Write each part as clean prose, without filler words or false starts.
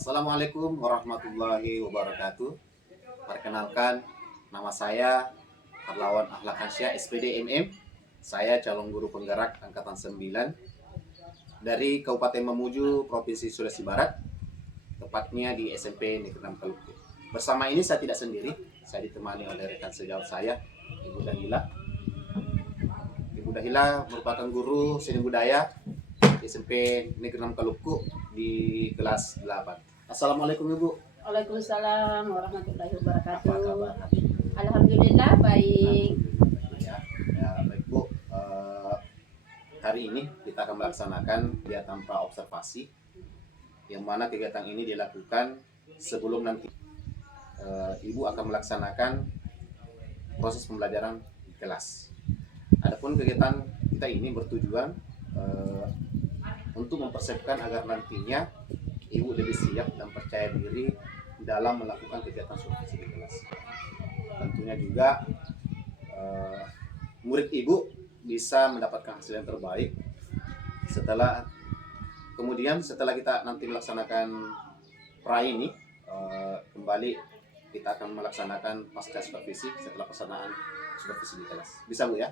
Assalamualaikum warahmatullahi wabarakatuh. Perkenalkan, nama saya Harlawan Ahlakansyah SPD MM. Saya calon guru penggerak angkatan 9 dari Kabupaten Mamuju, Provinsi Sulawesi Barat, tepatnya di SMP Negeri 6 Kaluku. Bersama ini saya tidak sendiri, saya ditemani oleh rekan sejawat saya, Ibu Dahila. Ibu Dahila merupakan guru seni budaya SMP Negeri 6 Kaluku di kelas 8. Assalamualaikum Ibu. Waalaikumsalam warahmatullahi wabarakatuh. Apa kabar? Alhamdulillah baik. Baik Bu. Hari ini kita akan melaksanakan kegiatan praobservasi, yang mana kegiatan ini dilakukan sebelum nanti Ibu akan melaksanakan proses pembelajaran di kelas. Adapun kegiatan kita ini bertujuan untuk mempersiapkan agar nantinya Ibu lebih siap dan percaya diri dalam melakukan kegiatan supervisi di kelas. Tentunya juga murid Ibu bisa mendapatkan hasil yang terbaik setelah kita nanti melaksanakan pra ini, kembali kita akan melaksanakan pasca supervisi setelah pelaksanaan supervisi di kelas. Bisa Bu ya?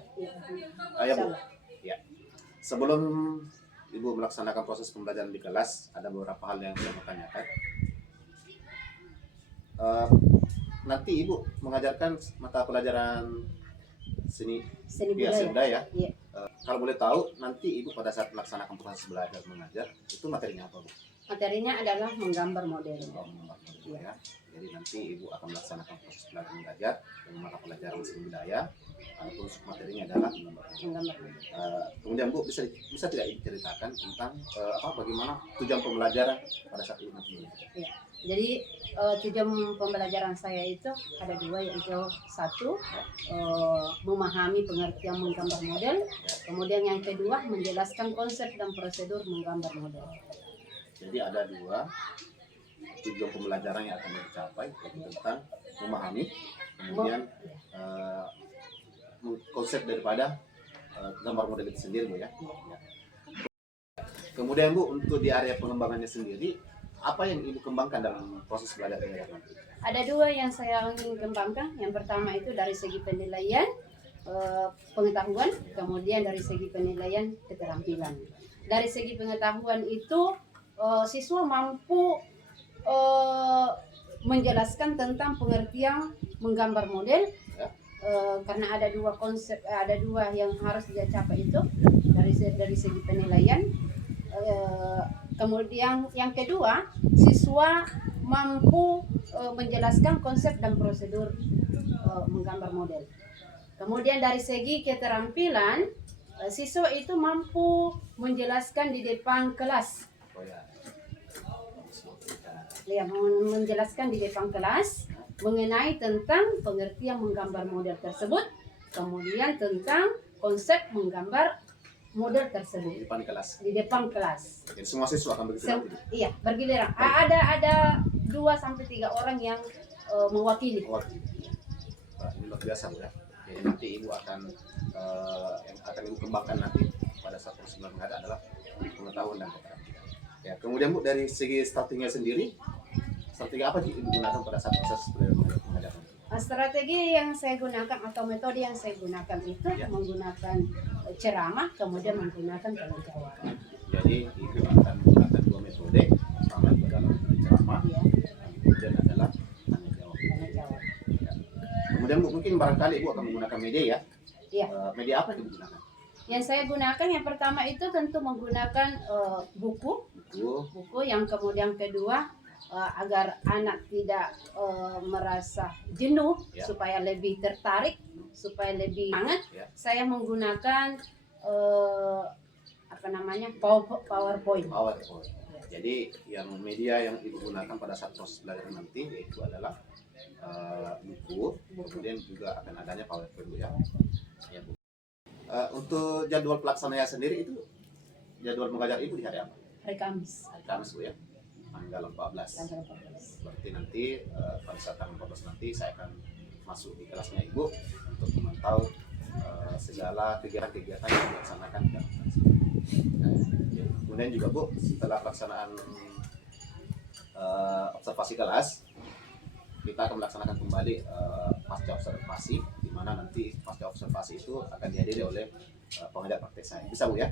Ayo Bu. Ya. Sebelum Ibu melaksanakan proses pembelajaran di kelas, ada beberapa hal yang saya mau tanyakan. Nanti Ibu mengajarkan mata pelajaran seni budaya. Iya. Kalau boleh tahu, nanti Ibu pada saat melaksanakan proses belajar mengajar, itu materinya apa Bu? Materinya adalah menggambar model. Ya. Jadi nanti Ibu akan melaksanakan proses belajar mengajar dengan mata pelajaran seni budaya. Adapun materinya adalah menggambar. Kemudian Bu bisa tidak Ibu ceritakan tentang bagaimana tujuan pembelajaran pada saat Ibu nanti belajar? Iya. Jadi tujuan pembelajaran saya itu ada dua, yaitu satu memahami pengertian menggambar model, kemudian yang kedua menjelaskan konsep dan prosedur menggambar model. Jadi ada dua tujuan pembelajaran yang akan dicapai, yaitu tentang memahami, kemudian konsep daripada gambar model itu sendiri Bu ya. Kemudian Bu, untuk di area pengembangannya sendiri, apa yang Ibu kembangkan dalam proses belajar mengajar nanti? Ada dua yang saya ingin kembangkan. Yang pertama itu dari segi penilaian pengetahuan, kemudian dari segi penilaian keterampilan. Dari segi pengetahuan itu siswa mampu menjelaskan tentang pengertian menggambar model, karena ada dua konsep, ada dua yang harus dia capai itu dari segi penilaian. Kemudian yang kedua, siswa mampu menjelaskan konsep dan prosedur menggambar model. Kemudian dari segi keterampilan, siswa itu mampu menjelaskan di depan kelas. Ya, menjelaskan di depan kelas mengenai tentang pengertian menggambar model tersebut, kemudian tentang konsep menggambar model tersebut di depan kelas. Jadi semua siswa akan begitu nanti? Iya, bergiliran. Ada 2-3 orang yang mewakili. Ini luar biasa Bu ya. Jadi nanti Ibu akan yang akan Ibu kembangkan nanti pada saat proses mengajar adalah pengetahuan dan keterampilan. Ya, kemudian Bu, dari segi strateginya sendiri, strategi apa sih Ibu gunakan pada saat proses pengajaran? Strategi yang saya gunakan atau metode yang saya gunakan itu menggunakan ceramah, kemudian menggunakan tanya jawab. Jadi Ibu akan menggunakan dua metode, pertama itu adalah ceramah, kemudian adalah tanya jawab. Ya. Kemudian Bu, mungkin barangkali Ibu akan menggunakan media ya? Iya. Media apa yang Ibu gunakan? Yang saya gunakan yang pertama itu tentu menggunakan buku. Yang kemudian kedua agar anak tidak merasa jenuh, supaya lebih tertarik, supaya lebih hangat, saya menggunakan PowerPoint. Jadi yang media yang Ibu gunakan pada saat proses belajar nanti yaitu adalah buku, kemudian juga akan adanya PowerPoint ya. Ya Bu. Untuk jadwal pelaksananya sendiri itu jadwal mengajar Ibu di hari apa? Hari Kamis. Hari Kamis Bu ya. Tanggal 14. Berarti nanti pada saat tanggal 14 nanti saya akan masuk di kelasnya Ibu untuk memantau segala kegiatan-kegiatan yang dilaksanakan di dalam kelas. Kemudian juga Bu, setelah pelaksanaan observasi kelas, kita akan melaksanakan kembali pasca observasi, di mana nanti pasca observasi itu akan dihadiri oleh pengajar praktek saya. Bisa Bu ya?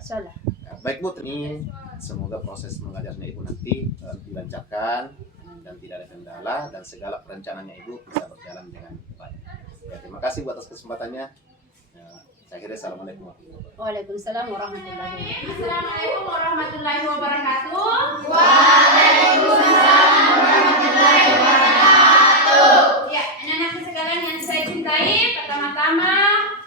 Salah. Ya, baik Bu, ini semoga proses mengajarnya Ibu nanti dilancarkan dan tidak ada kendala dan segala perencanaannya Ibu bisa berjalan dengan baik. Ya, terima kasih Bu atas kesempatannya. Ya, saya kira assalamualaikum warahmatullahi wabarakatuh. Waalaikumsalam warahmatullahi wabarakatuh. Assalamualaikum warahmatullahi wabarakatuh. Waalaikumsalam warahmatullahi wabarakatuh. Ya, anak-anakku sekalian yang saya cintai, pertama-tama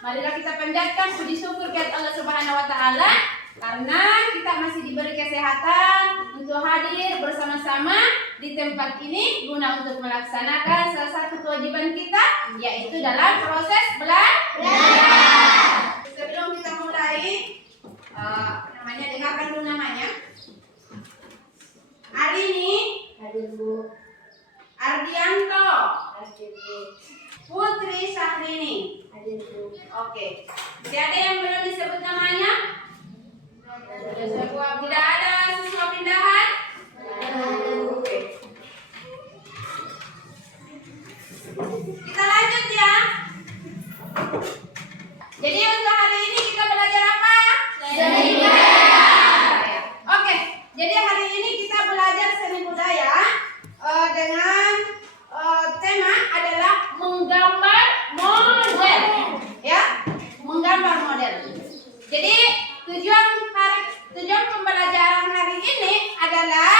marilah kita panjatkan puji syukur kepada Allah Subhanahu wa taala karena kita masih diberi kesehatan untuk hadir bersama-sama di tempat ini guna untuk melaksanakan salah satu kewajiban kita, yaitu dalam proses belajar. Sebelum kita mulai, dengarkan dulu namanya. Hari ini Hadir Bu. Ardianto, Hadir Bu. Putri Syahrini. Hadir Bu. Oke. Tidak ada yang belum disebut namanya? Tidak ada siswa pindahan? Oke. Kita lanjut ya. Jadi untuk hari ini kita belajar apa? Seni budaya. Oke. Jadi hari ini kita belajar seni budaya dengan tema adalah menggambar model. Ya, menggambar model. Jadi tujuan pembelajaran hari ini adalah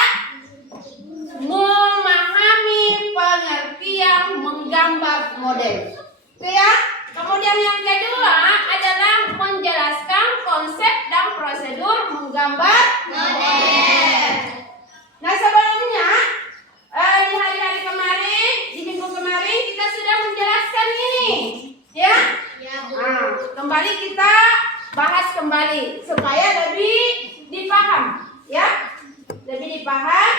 memahami pengertian menggambar model. Itu ya. Kemudian yang kedua adalah menjelaskan konsep dan prosedur menggambar model. Nah, sebelumnya di hari-hari kemarin, di minggu kemarin kita sudah menjelaskan ini, ya. Nah, kembali kita bahas kembali supaya lebih dipaham, ya, lebih dipaham.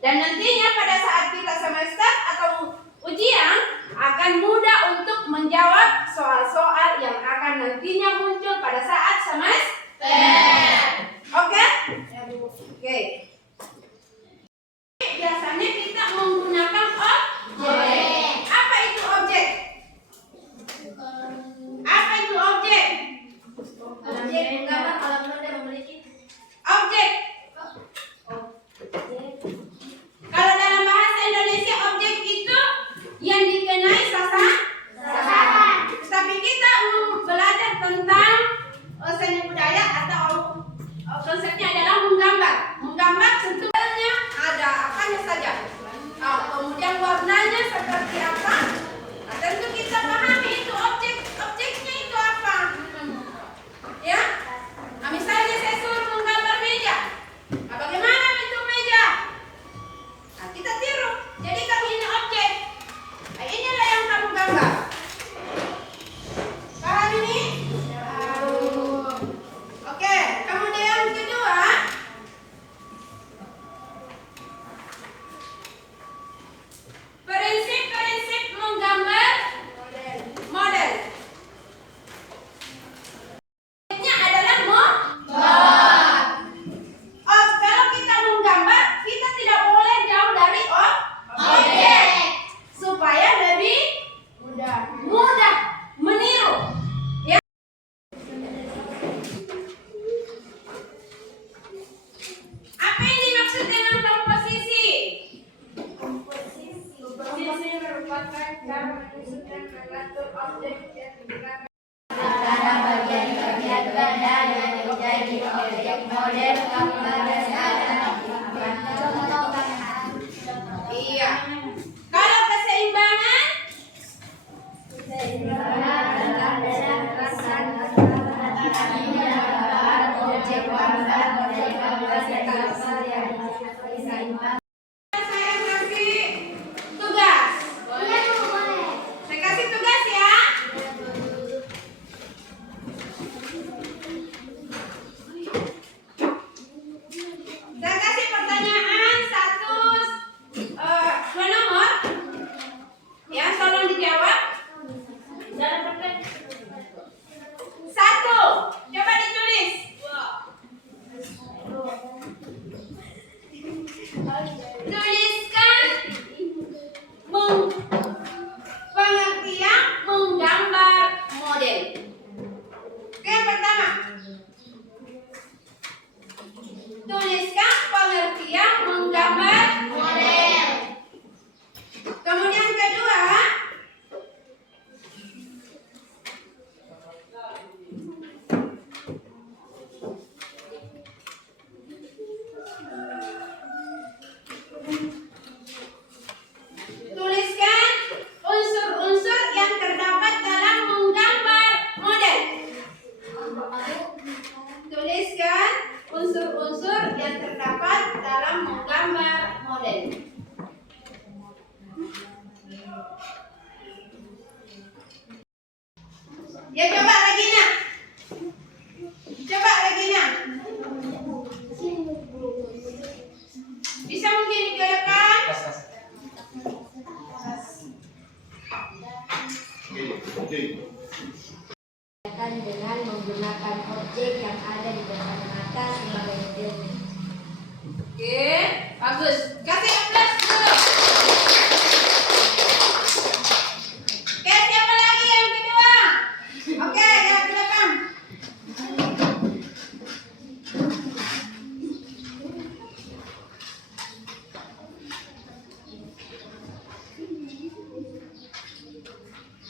Dan nantinya pada saat kita semester atau ujian akan mudah untuk menjawab soal-soal yang akan nantinya muncul pada saat semester. Oke? Oke. Biasanya kita menggunakan objek. Apa itu objek? Apa itu objek? Objek menggambar kalau benda memiliki. Objek. Kalau dalam bahasa Indonesia objek itu yang dikenai sasaran. Tapi kita belajar tentang seni budaya atau konsepnya adalah menggambar. Menggambar tentunya ada apanya saja. Kemudian warnanya seperti apa? Nah, tentu kita pahami itu objeknya itu apa. Ya. Nah, misalnya saya suruh menggambar meja. Nah, bagaimana bentuk meja? Nah, kita tiru. Jadi kalau ini objek. Nah, inilah yang kamu gambar. Paham ini? Oke, kemudian yang kedua, prinsip-prinsip menggambar model. Prinsipnya adalah kalau kita menggambar, kita tidak boleh jauh dari objek supaya lebih mudah meniru. Ya. Apa yang dimaksud dengan komposisi? Komposisi merupakan cara menyusun dan mengatur objek yang digambar. Pada bagian-bagian benda yang menjadi objek model gambar Iya. Kalau keseimbangan, saya kasih tugas. Saya kasih tugas ya. Saya kasih pertanyaan dua nomor. Ya, tolong dijawab. Dalam Ya coba Regina. Coba Regina. Bisa mungkin ke depan? Dengan menggunakan objek yang ada di depan mata sebagai model. Oke, bagus. Kasih aplaus dulu. Oke, siapa lagi yang kedua? Oke, ya silakan.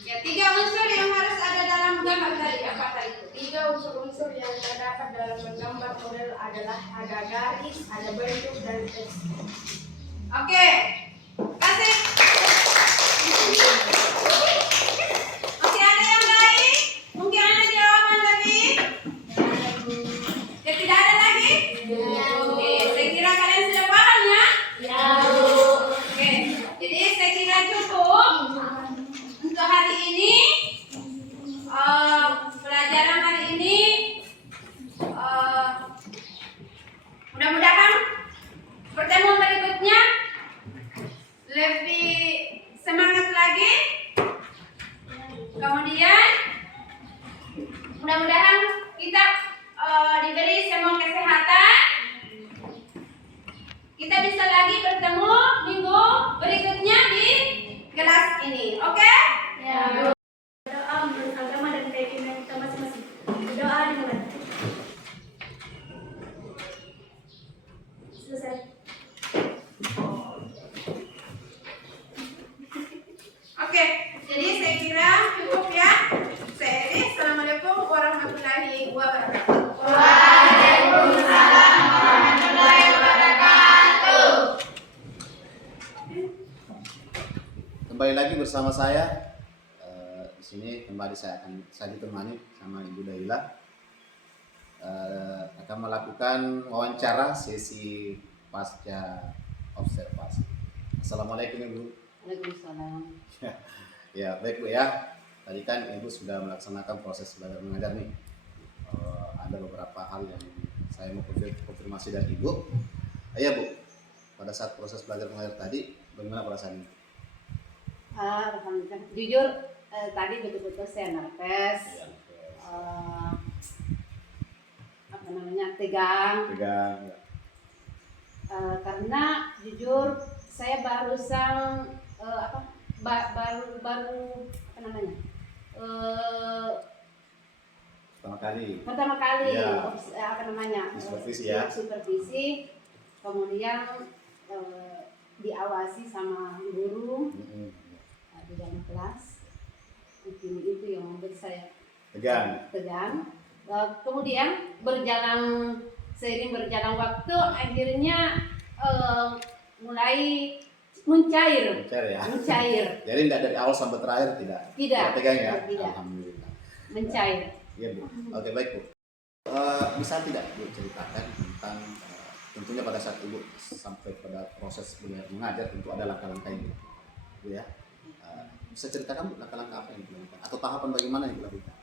Ya, 3 unsur yang harus ada dalam gambar tadi. Apa tadi? 3 unsur-unsur yang terdapat dalam menggambar model adalah ada garis, ada bentuk, dan teks. Oke. Kasih. Masih ada yang lain? Mungkin ada jawaban lagi? Ya, tidak ada lagi? Oke, saya kira kalian sudah paham ya? Oke, jadi saya kira cukup untuk hari ini. Pelajaran hari ini mudah-mudahan pertemuan berikutnya lebih semangat lagi. Kemudian mudah-mudahan kita diberi semua kesehatan. Kita bisa lagi bertemu minggu berikutnya di kelas ini. Oke? Doa menurut agama dan keyakinan kita masing-masing. Doa dimulai. Selesai. Oke, jadi saya kira cukup ya. Assalamualaikum warahmatullahi wabarakatuh. Waalaikumsalam warahmatullahi wabarakatuh. Kembali lagi bersama saya. Di sini kembali saya ditemani sama Ibu Daila. Akan melakukan wawancara sesi pasca observasi. Assalamualaikum Ibu. Waalaikumsalam. Ya baik Bu ya. Tadi kan Ibu sudah melaksanakan proses belajar mengajar nih. Ada beberapa hal yang saya mau konfirmasi dari Ibu. Ya Bu, pada saat proses belajar mengajar tadi, bagaimana perasaan Ibu? Alhamdulillah. Jujur tadi betul-betul saya nervous. Ya, Apa namanya, tegang. tegang. Karena jujur saya barusan baru apa namanya, Pertama kali. Ya. apa namanya, Supervisi ya. supervisi, kemudian diawasi sama guru di dalam kelas. Mungkin itu yang membuat saya tegang. Kemudian seiring berjalan waktu, akhirnya mulai mencair ya. mencair Jadi tidak dari awal sampai terakhir tidak tegang ya? Tidak. Alhamdulillah. mencair. Iya Bu. Oke baik Bu. Bisa tidak Bu ceritakan tentang tentunya pada saat Ibu sampai pada proses belajar mengajar tentu ada langkah-langkah ini Bu ya. Bisa ceritakan Bu langkah-langkah apa yang dilakukan atau tahapan bagaimana yang dilakukan?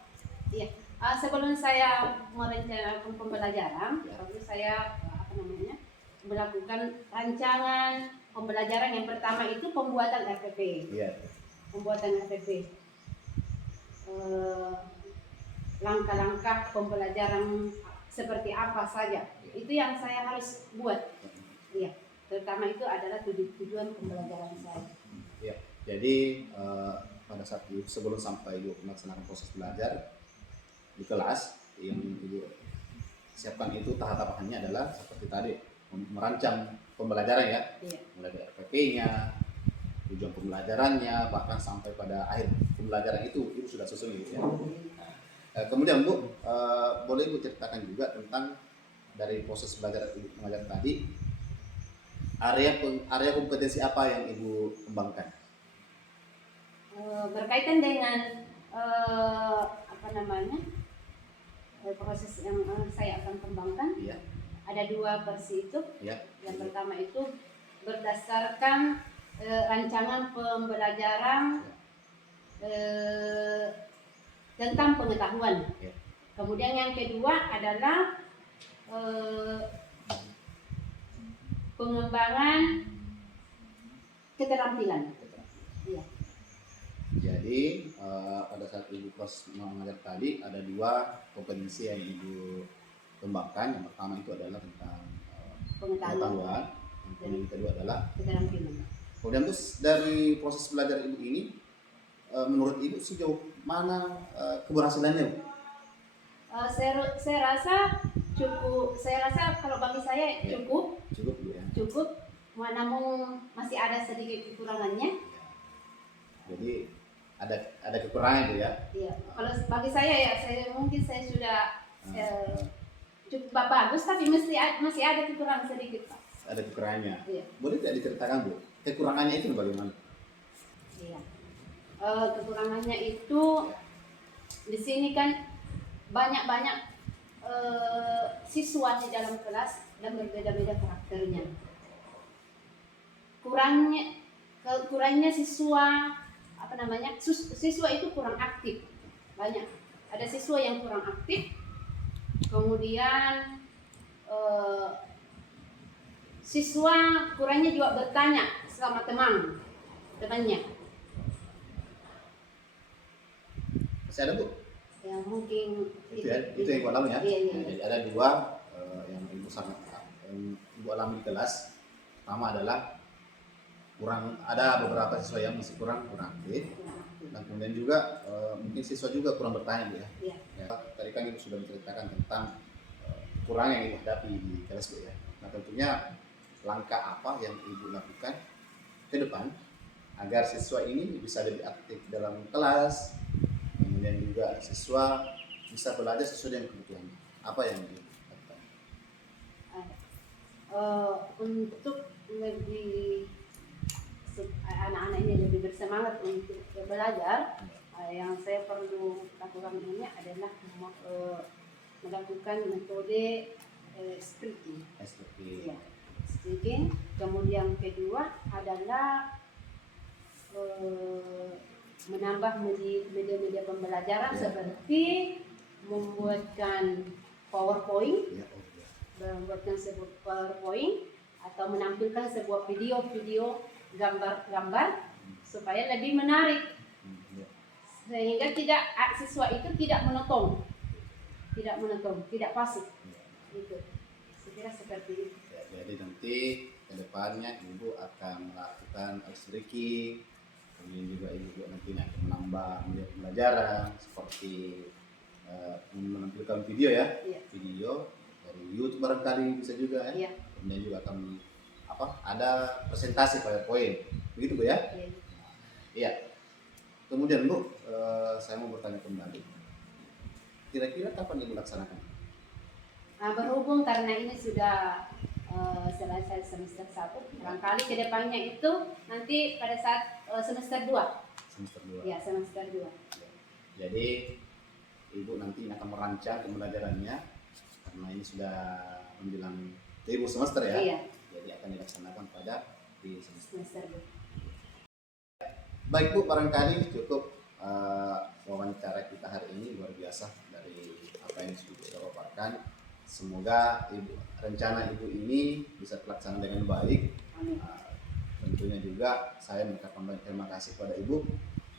Iya. Sebelum saya merencanakan pembelajaran, lalu saya melakukan rancangan pembelajaran. Yang pertama itu pembuatan RPP. Iya. Pembuatan RPP. Langkah-langkah pembelajaran seperti apa saja. Itu yang saya harus buat. Iya. Terutama itu adalah tujuan pembelajaran saya. Iya. Jadi pada saat sebelum sampai Ibu melaksanakan proses belajar di kelas, yang Ibu siapkan itu tahapannya adalah seperti tadi, merancang pembelajaran ya. Iya. Mulai dari RPP-nya, tujuan pembelajarannya, bahkan sampai pada akhir pembelajaran itu sudah susun gitu ya. Kemudian Bu, boleh Ibu ceritakan juga tentang dari proses belajar Ibu mengajar tadi, area kompetensi apa yang Ibu kembangkan? Berkaitan dengan proses yang saya akan kembangkan. Iya. Ada 2 versi itu. Iya. Yang pertama itu berdasarkan rancangan pembelajaran tentang pengetahuan. Ya. Kemudian yang kedua adalah pengembangan keterampilan. Iya. Jadi pada saat Ibu kelas mengajar tadi ada 2 kompetensi yang Ibu kembangkan. Yang pertama itu adalah tentang pengetahuan, yang kedua adalah keterampilan. kemudian terus dari proses belajar Ibu ini, menurut Ibu sejauh mana keberhasilannya, Bu? Saya rasa cukup. Saya rasa kalau bagi saya cukup. Cukup, Bu ya. Cukup. Namun masih ada sedikit kekurangannya. Jadi ada kekurangan, Bu ya. Iya. Kalau bagi saya mungkin saya sudah cukup bagus, tapi masih ada kekurangan sedikit, Pak. Ada kekurangannya. Iya. Boleh tidak diceritakan, Bu? Kekurangannya itu bagaimana? Iya. Kekurangannya itu di sini kan banyak siswa di dalam kelas dan berbeda-beda karakternya. Kurangnya siswa siswa itu kurang aktif. Banyak ada siswa yang kurang aktif. Kemudian siswa kurangnya juga bertanya sama temannya. Masih ada, Bu? Ya mungkin Itu yang Ibu alami ya. Iya. Jadi ada 2 yang Ibu alami di kelas. Pertama adalah ada beberapa siswa yang masih kurang aktif, dan kemudian juga mungkin siswa juga kurang bertanya, Bu ya. Iya. Ya, tadi kan Ibu sudah menceritakan tentang kekurangan yang Ibu hadapi di kelas, Bu ya. Nah, tentunya langkah apa yang Ibu lakukan ke depan agar siswa ini bisa lebih aktif dalam kelas, kemudian juga siswa bisa belajar sesuai dengan kebutuhannya. Apa yang Ibu lakukan? Untuk lebih anak-anak ini lebih bersemangat untuk belajar, yang saya perlu lakukan ini adalah melakukan metode speaking. Ya, speaking. Kemudian kedua adalah menambah media-media pembelajaran seperti membuatkan PowerPoint, sebuah PowerPoint atau menampilkan sebuah video gambar-gambar supaya lebih menarik, sehingga siswa itu tidak monoton, tidak pasif. Itu saya kira seperti itu. Ya, jadi nanti ke depannya Ibu akan melakukan ice breaking, kemudian juga Ibu nanti akan menambah media pembelajaran seperti menampilkan video ya. Iya. Video dari YouTube barangkali bisa juga ya. Iya. Kemudian juga akan ada presentasi PowerPoint, begitu, Bu ya. Iya. Iya. Kemudian, Bu, saya mau bertanya kembali, kira-kira kapan Ibu laksanakan? Berhubung karena ini sudah selesai semester 1, barangkali ke depannya itu nanti pada saat semester 2. Semester 2. Ya, semester 2. Jadi Ibu nanti akan merancang pembelajarannya karena ini sudah menjelang Ibu semester ya. Iya. Jadi akan dilaksanakan di semester 2. Baik, Bu, barangkali cukup wawancara kita hari ini luar biasa dari apa yang sudah paparkan. Semoga rencana Ibu ini bisa terlaksana dengan baik. Amin. Tentunya juga saya mengucapkan banyak terima kasih kepada Ibu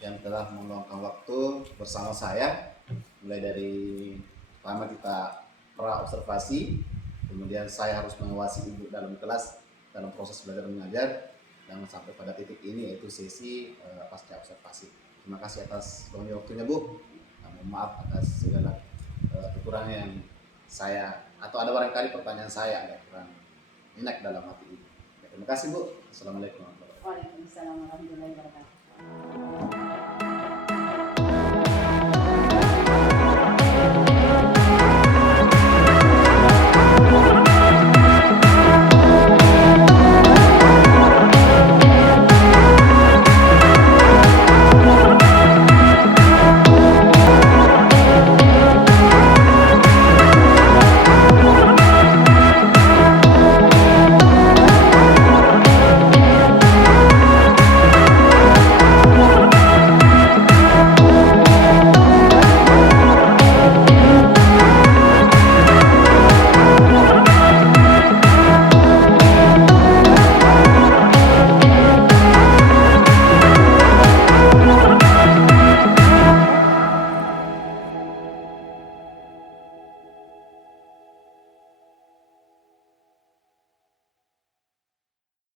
yang telah meluangkan waktu bersama saya, mulai dari pertama kita pra-observasi, kemudian saya harus mengawasi Ibu dalam kelas dalam proses belajar mengajar, dan sampai pada titik ini yaitu sesi pasca observasi. Terima kasih atas waktunya, Bu. Mohon maaf atas segala kekurangan yang saya atau ada barangkali pertanyaan saya agak kurang enak dalam hati Ibu. Terima kasih, Bu. Assalamualaikum warahmatullahi wabarakatuh. Waalaikumsalam warahmatullahi wabarakatuh.